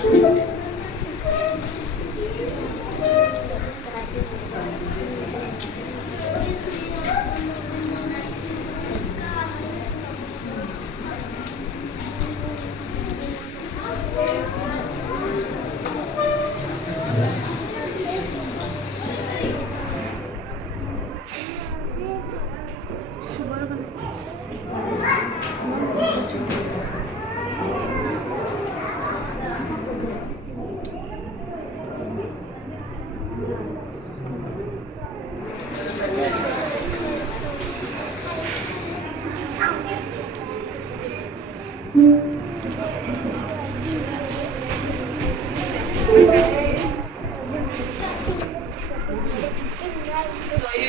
ఈ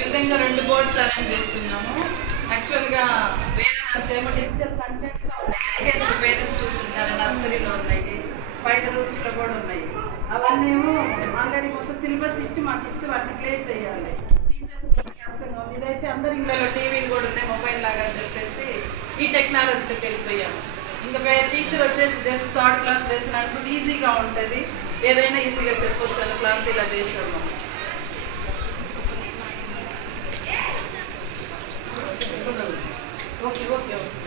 విధంగా రెండు బోర్డ్స్ అరేంజ్ చేస్తున్నాము. యాక్చువల్గా వేరే ఏమో డిజిటల్ కంటెంట్లో ఉన్నాయి, ఎల్కేజీ పేరెంట్స్ చూస్తుంటారు, నర్సరీలో ఉన్నాయి, బయట రూమ్స్లో కూడా ఉన్నాయి. అవన్నీ ఏమో ఆల్రెడీ మొత్తం సిలబస్ ఇచ్చి మాకు ఇస్తే వాటిని ప్లే చేయాలి. టీచర్స్ కష్టంగా ఉంది. ఇదైతే అందరి ఇళ్ళలో టీవీలు కూడా ఉన్నాయి, మొబైల్ లాగా అని చెప్పేసి ఈ టెక్నాలజీకి వెళ్ళిపోయాము. ఇంకా టీచర్ వచ్చేసి జస్ట్ థర్డ్ క్లాస్ లెసన్ అనుకుంటే ఈజీగా ఉంటుంది, ఏదైనా ఈజీగా చెప్పొచ్చు అని ప్లాన్ ఇలా చేస్తాము. Okay okay okay.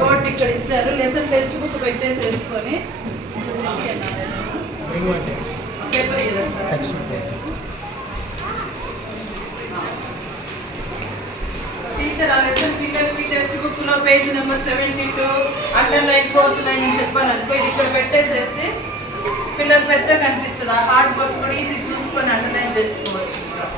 బోర్డు ఇక్కడ ఇచ్చారు, లెసన్ టెక్స్ట్ బుక్ పెట్టేసేసుకొని పేపర్ టీచర్ ఆ లెసన్ పిల్లలకి టెక్స్ట్ బుక్ లో page number 72 underline 4th line అని చెప్పాను అనుకో, ఇది ఇక్కడ పెట్టేసేసి పిల్లలు పెద్దగా కనిపిస్తుంది. ఆ హార్డ్ వర్డ్స్ కూడా ఈజీ చూసుకొని అండర్లైన్ చేసుకోవచ్చు. ఇంకా